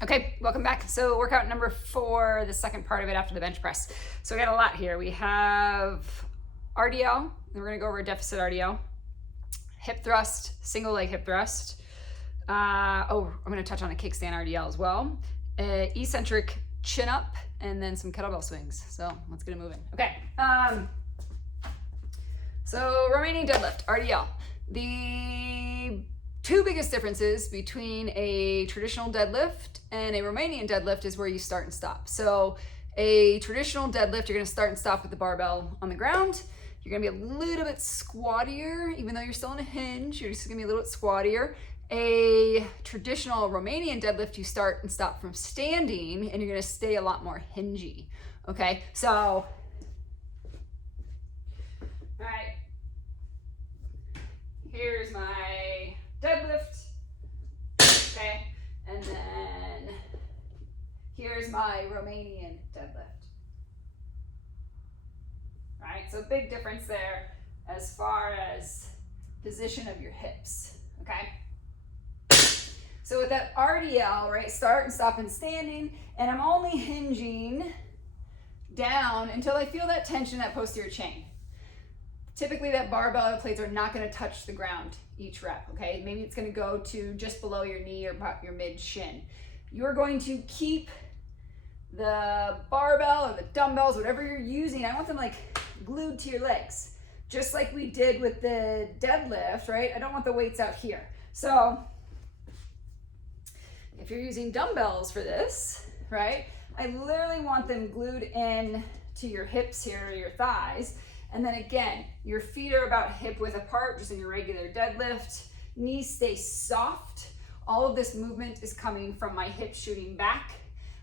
Okay, welcome back. So workout number 4, the second part of it after the bench press. So we got a lot here. We have RDL, and we're gonna go over deficit RDL, hip thrust, single leg hip thrust. I'm gonna touch on a kickstand RDL as well, eccentric chin up, and then some kettlebell swings. So let's get it moving. Okay, so Romanian deadlift, RDL. The two biggest differences between a traditional deadlift and a Romanian deadlift is where you start and stop. So a traditional deadlift, you're gonna start and stop with the barbell on the ground. You're gonna be a little bit squattier, even though you're still in a hinge, you're just gonna be a little bit squattier. A traditional Romanian deadlift, you start and stop from standing and you're gonna stay a lot more hingy, okay? So, all right, here's my deadlift, okay, and then here's my Romanian deadlift. All right, so big difference there as far as position of your hips, okay? So with that RDL, right, start and stop and standing, and I'm only hinging down until I feel that tension in that posterior chain. Typically that barbell plates are not gonna touch the ground each rep, okay? Maybe it's gonna go to just below your knee or about your mid shin. You're going to keep the barbell or the dumbbells, whatever you're using, I want them like glued to your legs, just like we did with the deadlift, right? I don't want the weights out here. So if you're using dumbbells for this, right, I literally want them glued in to your hips here or your thighs. And then again, your feet are about hip width apart, just in your regular deadlift. Knees stay soft. All of this movement is coming from my hips shooting back.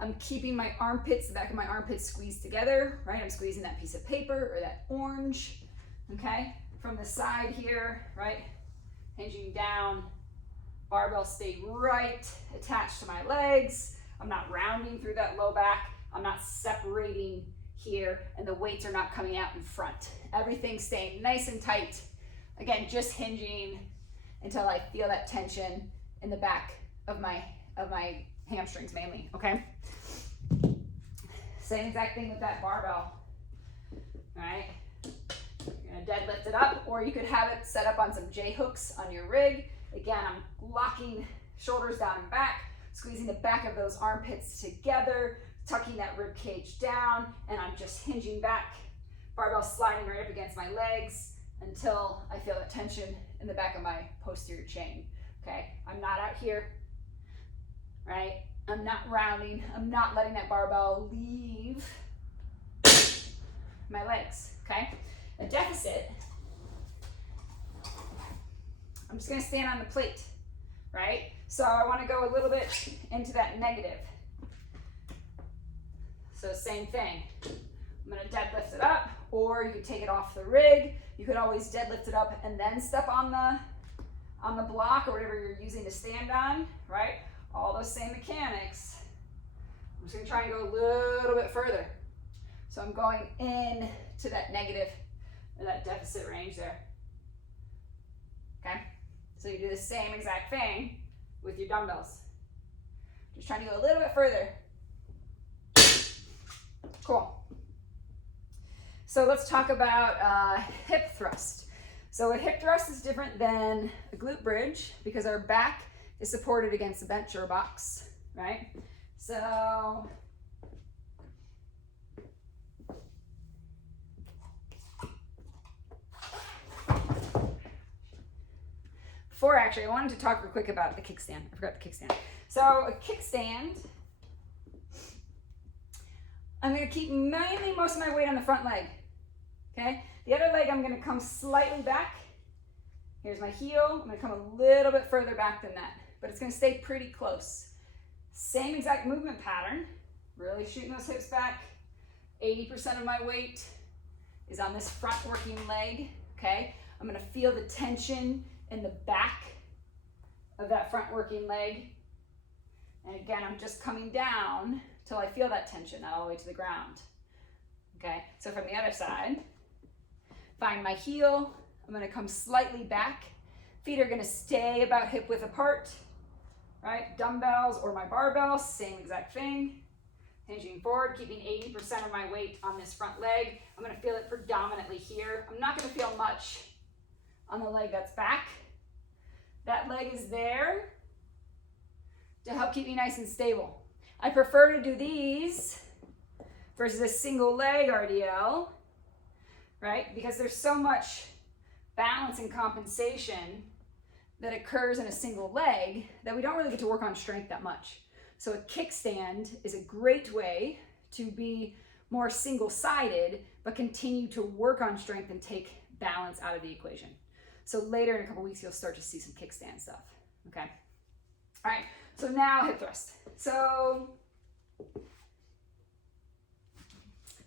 I'm keeping my armpits, the back of my armpits squeezed together, right? I'm squeezing that piece of paper or that orange, okay? From the side here, right? Hinging down, barbell stay right attached to my legs. I'm not rounding through that low back. I'm not separating here, and the weights are not coming out in front. Everything's staying nice and tight. Again, just hinging until I feel that tension in the back of my hamstrings mainly, okay? Same exact thing with that barbell, all right? You're gonna deadlift it up, or you could have it set up on some J hooks on your rig. Again, I'm locking shoulders down and back, squeezing the back of those armpits together, tucking that rib cage down, and I'm just hinging back, barbell sliding right up against my legs until I feel that tension in the back of my posterior chain, okay? I'm not out here, right? I'm not rounding, I'm not letting that barbell leave my legs, okay? A deficit, I'm just gonna stand on the plate, right? So I wanna go a little bit into that negative. So same thing, I'm gonna deadlift it up, or you could take it off the rig. You could always deadlift it up and then step on the block or whatever you're using to stand on, right? All those same mechanics. I'm just gonna try and go a little bit further. So I'm going in to that negative, or that deficit range there, okay? So you do the same exact thing with your dumbbells. Just trying to go a little bit further. Cool. So let's talk about hip thrust. So a hip thrust is different than a glute bridge because our back is supported against the bench or a box, right? So I wanted to talk real quick about the kickstand. I forgot the kickstand. So a kickstand, I'm gonna keep mainly most of my weight on the front leg, okay? The other leg, I'm gonna come slightly back. Here's my heel, I'm gonna come a little bit further back than that, but it's gonna stay pretty close. Same exact movement pattern, really shooting those hips back. 80% of my weight is on this front working leg, okay? I'm gonna feel the tension in the back of that front working leg. And again, I'm just coming down till I feel that tension, not all the way to the ground. Okay, so from the other side, find my heel, I'm gonna come slightly back. Feet are gonna stay about hip width apart. right? Dumbbells or my barbell, same exact thing. Hinging forward, keeping 80% of my weight on this front leg. I'm gonna feel it predominantly here. I'm not gonna feel much on the leg that's back. That leg is there to help keep me nice and stable. I prefer to do these versus a single leg RDL, right? Because there's so much balance and compensation that occurs in a single leg that we don't really get to work on strength that much. So a kickstand is a great way to be more single-sided, but continue to work on strength and take balance out of the equation. So later in a couple weeks, you'll start to see some kickstand stuff, okay? All right, so now hip thrust. So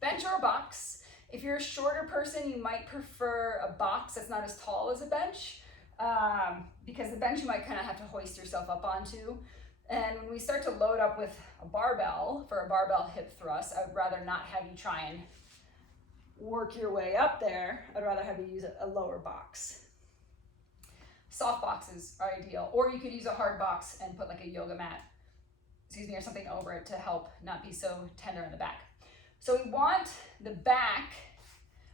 bench or a box. If you're a shorter person, you might prefer a box that's not as tall as a bench, because the bench you might kind of have to hoist yourself up onto. And when we start to load up with a barbell for a barbell hip thrust, I would rather not have you try and work your way up there. I'd rather have you use a lower box. Soft boxes are ideal, or you could use a hard box and put like a yoga mat, or something over it to help not be so tender in the back. So we want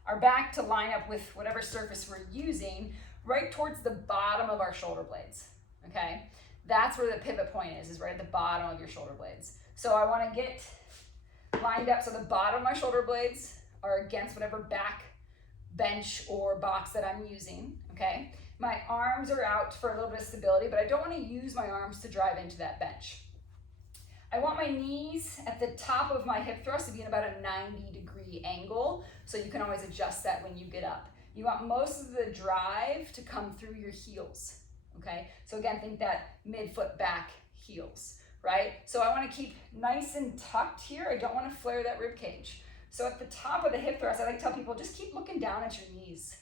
our back to line up with whatever surface we're using right towards the bottom of our shoulder blades, okay? That's where the pivot point is right at the bottom of your shoulder blades. So I want to get lined up so the bottom of my shoulder blades are against whatever back bench or box that I'm using, okay? My arms are out for a little bit of stability, but I don't want to use my arms to drive into that bench. I want my knees at the top of my hip thrust to be in about a 90-degree angle, so you can always adjust that when you get up. You want most of the drive to come through your heels. Okay, so again, think that mid-foot back heels, right? So I want to keep nice and tucked here. I don't want to flare that rib cage. So at the top of the hip thrust, I like to tell people, just keep looking down at your knees,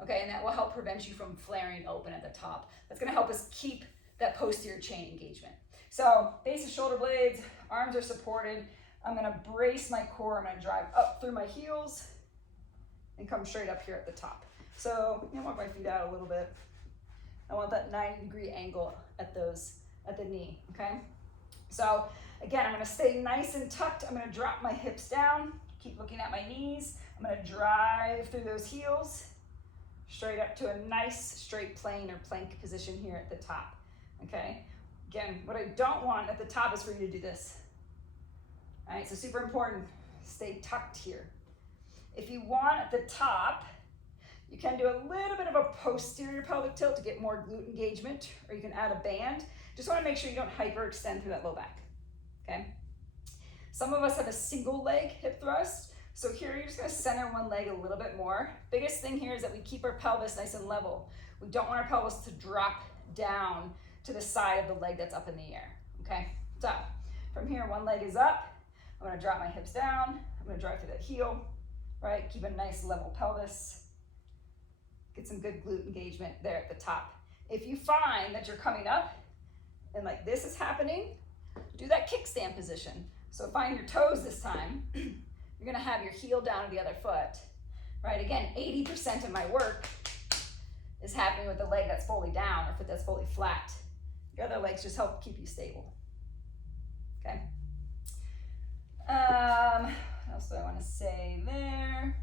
okay? And that will help prevent you from flaring open at the top. That's going to help us keep that posterior chain engagement. So base of shoulder blades, arms are supported. I'm going to brace my core. I'm going to drive up through my heels and come straight up here at the top. So I'm going to walk my feet out a little bit. I want that 90-degree angle at the knee, okay? So again, I'm gonna stay nice and tucked. I'm gonna drop my hips down, keep looking at my knees. I'm gonna drive through those heels, straight up to a nice straight plane or plank position here at the top, okay? Again, what I don't want at the top is for you to do this. All right, so super important, stay tucked here. If you want at the top, you can do a little bit of a posterior pelvic tilt to get more glute engagement, or you can add a band. Just want to make sure you don't hyperextend through that low back, okay? Some of us have a single leg hip thrust, so here you're just going to center one leg a little bit more. Biggest thing here is that we keep our pelvis nice and level. We don't want our pelvis to drop down to the side of the leg that's up in the air, okay? So from here, one leg is up. I'm going to drop my hips down. I'm going to drive through that heel, right? Keep a nice level pelvis. Get some good glute engagement there at the top. If you find that you're coming up and like this is happening, do that kickstand position. So find your toes this time. You're gonna have your heel down to the other foot, right? Again, 80% of my work is happening with the leg that's fully down or foot that's fully flat. Your other legs just help keep you stable, okay? What else do I wanna say there?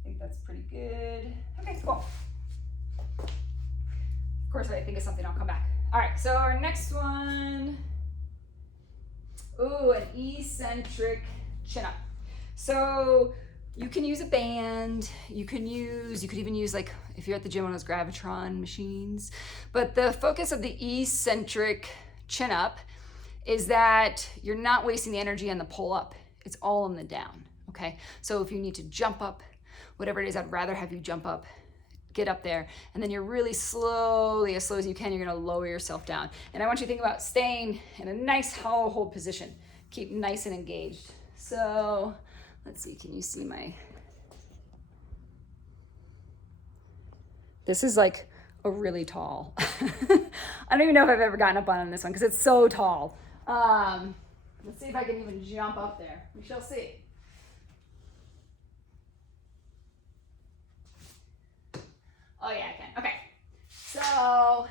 I think that's pretty good. Okay, cool. Of course, if I think of something, I'll come back. All right, so our next one. Ooh, an eccentric chin up. So you can use a band. You could even use like, if you're at the gym, one of those Gravitron machines. But the focus of the eccentric chin up is that you're not wasting the energy on the pull up. It's all on the down, okay? So if you need to jump up, whatever it is, I'd rather have you jump up, get up there, and then you're really slowly, as slow as you can, you're gonna lower yourself down. And I want you to think about staying in a nice hollow hold position. Keep nice and engaged. So let's see, can you see this is like a really tall. I don't even know if I've ever gotten up on this one because it's so tall. Let's see if I can even jump up there. We shall see. Oh yeah, I can. Okay. So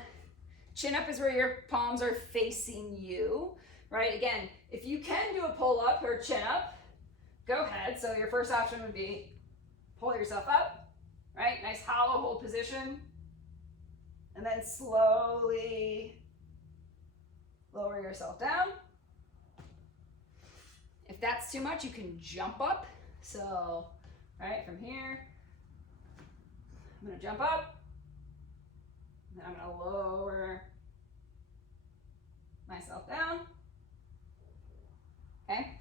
Chin up is where your palms are facing you, right? Again, if you can do a pull up or chin up, go ahead. So your first option would be pull yourself up, right? Nice hollow hold position. And then slowly lower yourself down. If that's too much, you can jump up. So, right, from here, I'm gonna jump up, and then I'm gonna lower myself down, okay?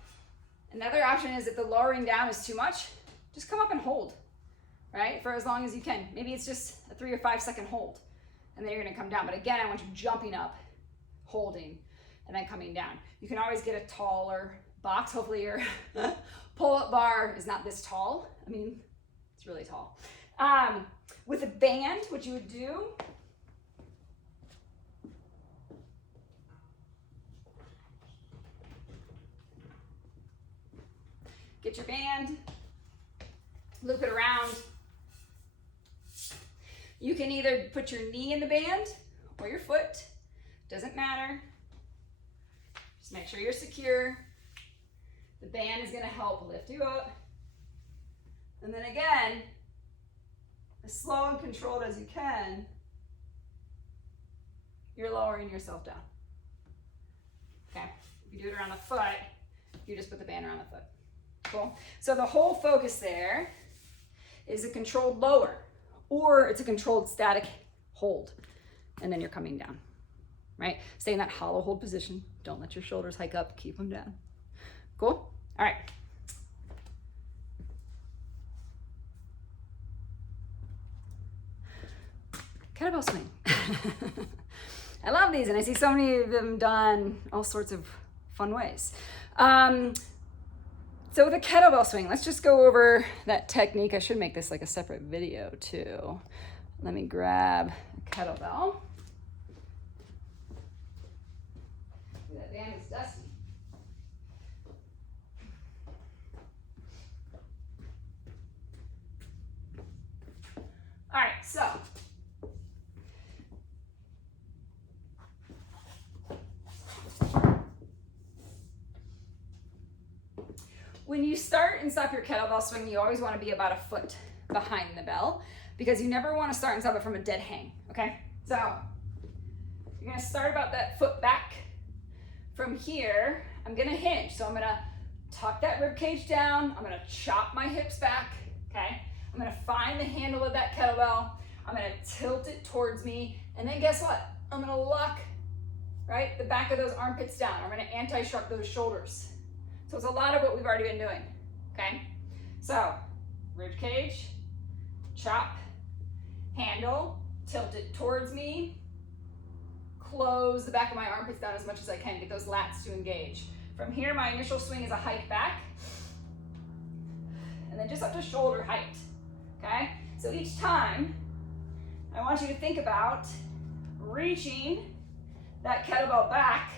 Another option is if the lowering down is too much, just come up and hold, right? For as long as you can. Maybe it's just a 3 or 5 second hold, and then you're gonna come down. But again, I want you jumping up, holding, and then coming down. You can always get a taller box. Hopefully your pull-up bar is not this tall. I mean, it's really tall. With a band, what you would do, get your band, loop it around. You can either put your knee in the band or your foot, doesn't matter. Just make sure you're secure. The band is gonna help lift you up. And then again, as slow and controlled as you can, you're lowering yourself down. Okay, if you do it around the foot, you just put the band around the foot. Cool. So the whole focus there is a controlled lower, or it's a controlled static hold, and then you're coming down, right? Stay in that hollow hold position. Don't let your shoulders hike up, keep them down. Cool? All right. Kettlebell swing. I love these, and I see so many of them done all sorts of fun ways. So with a kettlebell swing, let's just go over that technique. I should make this like a separate video too. Let me grab a kettlebell. That band is dusty. All right, so when you start and stop your kettlebell swing, you always want to be about a foot behind the bell because you never want to start and stop it from a dead hang, okay? So you're going to start about that foot back. From here, I'm going to hinge. So I'm going to tuck that rib cage down. I'm going to chop my hips back, okay? I'm going to find the handle of that kettlebell. I'm going to tilt it towards me. And then guess what? I'm going to lock, right, the back of those armpits down. I'm going to anti-shrug those shoulders. So it's a lot of what we've already been doing, okay? So, rib cage, chop, handle, tilt it towards me, close the back of my armpits down as much as I can, get those lats to engage. From here, my initial swing is a hike back, and then just up to shoulder height, okay? So each time, I want you to think about reaching that kettlebell back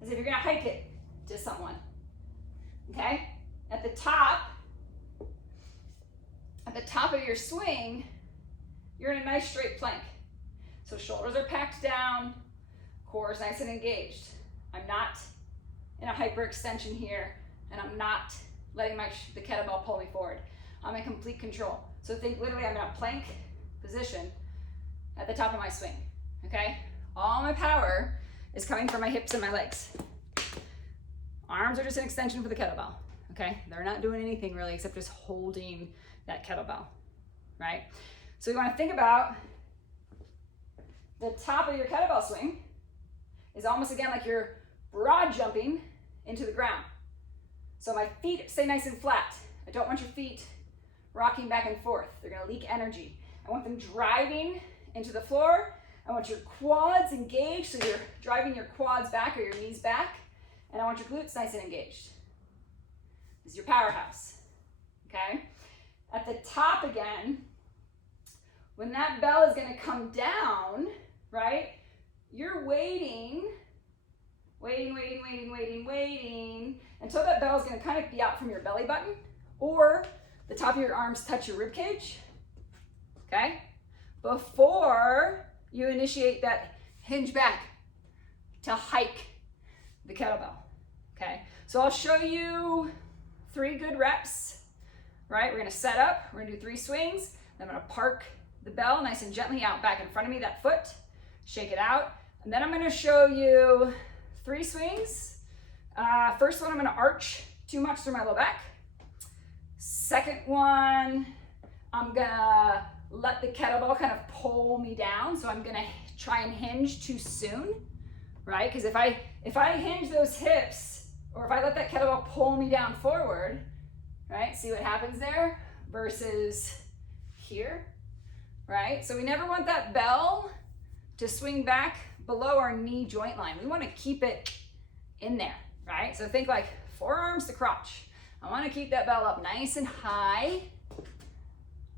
as if you're gonna hike it to someone. Okay, at the top of your swing, you're in a nice straight plank. So shoulders are packed down, core is nice and engaged. I'm not in a hyperextension here, and I'm not letting the kettlebell pull me forward. I'm in complete control. So think literally I'm in a plank position at the top of my swing, okay? All my power is coming from my hips and my legs. Arms are just an extension for the kettlebell, okay? They're not doing anything really except just holding that kettlebell, right? So you wanna think about the top of your kettlebell swing is almost again like you're broad jumping into the ground. So my feet stay nice and flat. I don't want your feet rocking back and forth. They're gonna leak energy. I want them driving into the floor. I want your quads engaged, so you're driving your quads back or your knees back. And I want your glutes nice and engaged. This is your powerhouse, okay? At the top again, when that bell is gonna come down, right? You're waiting until that bell is gonna kind of be out from your belly button or the top of your arms touch your rib cage, okay? Before you initiate that hinge back to hike the kettlebell, okay? So I'll show you 3 good reps, right? We're gonna set up, we're gonna do 3 swings, then I'm gonna park the bell nice and gently out back in front of me, that foot, shake it out, and then I'm gonna show you 3 swings. First one, I'm gonna arch too much through my low back. Second one, I'm gonna let the kettlebell kind of pull me down, so I'm gonna try and hinge too soon, right? Because if I hinge those hips, or if I let that kettlebell pull me down forward, right? See what happens there versus here, right? So we never want that bell to swing back below our knee joint line. We want to keep it in there, right? So think like forearms to crotch. I want to keep that bell up nice and high,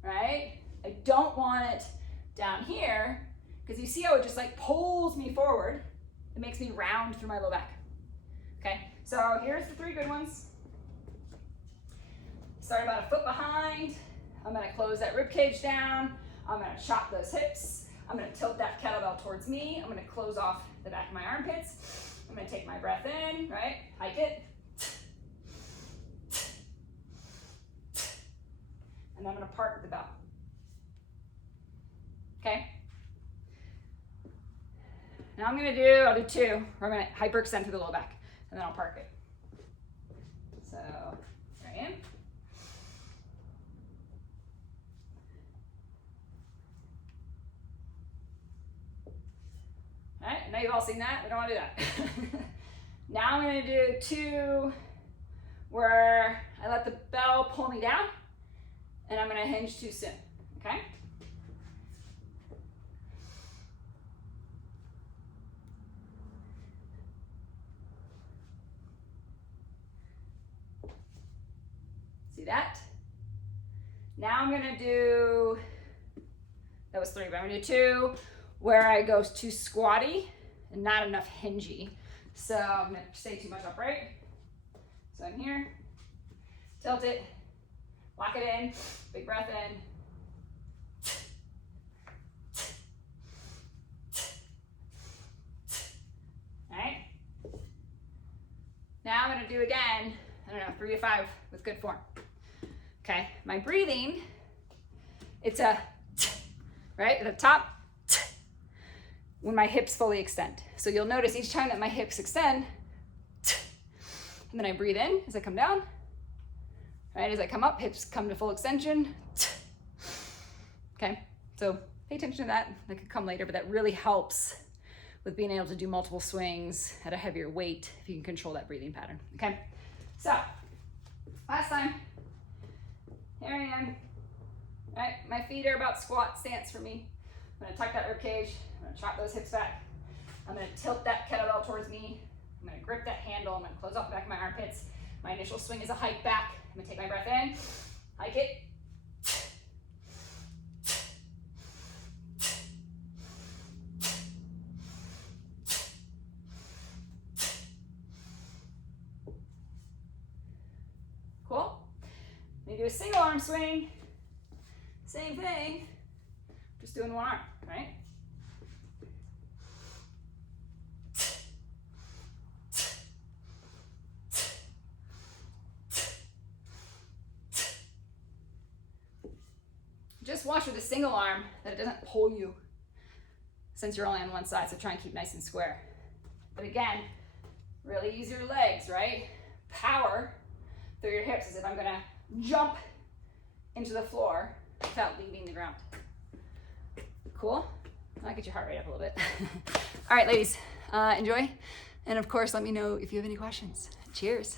right? I don't want it down here because you see how it just like pulls me forward. It makes me round through my low back. Okay, so here's the 3 good ones. Start about a foot behind. I'm gonna close that rib cage down. I'm gonna chop those hips. I'm gonna tilt that kettlebell towards me. I'm gonna close off the back of my armpits. I'm gonna take my breath in, right? Hike it. And I'm gonna park the bell. Okay? Now I'll do 2, where I'm gonna hyperextend through the low back, and then I'll park it. So, there I am. All right, now you've all seen that. We don't want to do that. Now I'm going to do 2 where I let the bell pull me down, and I'm going to hinge too soon, okay? See that? Now I'm going to do, that was 3, but I'm going to do 2 where I go too squatty and not enough hingy. So I'm gonna stay too much upright. So I'm here, tilt it, lock it in, big breath in. All right. Now I'm gonna do again, 3 to 5 with good form. Okay, my breathing, it's a right at the top, when my hips fully extend. So you'll notice each time that my hips extend, and then I breathe in as I come down, right? As I come up, hips come to full extension. Okay, so pay attention to that. That could come later, but that really helps with being able to do multiple swings at a heavier weight if you can control that breathing pattern, okay? So, last time, here I am, right? My feet are about squat stance for me. I'm gonna tuck that rib cage. I'm gonna chop those hips back. I'm gonna tilt that kettlebell towards me. I'm gonna grip that handle. I'm gonna close off the back of my armpits. My initial swing is a hike back. I'm gonna take my breath in, hike it. Cool. Then do a single arm swing. Same thing, just doing one arm, right? Just watch with a single arm that it doesn't pull you since you're only on one side, so try and keep nice and square. But again, really use your legs, right? Power through your hips as if I'm gonna jump into the floor without leaving the ground. Cool? I'll get your heart rate up a little bit. All right, ladies, enjoy. And of course, let me know if you have any questions. Cheers.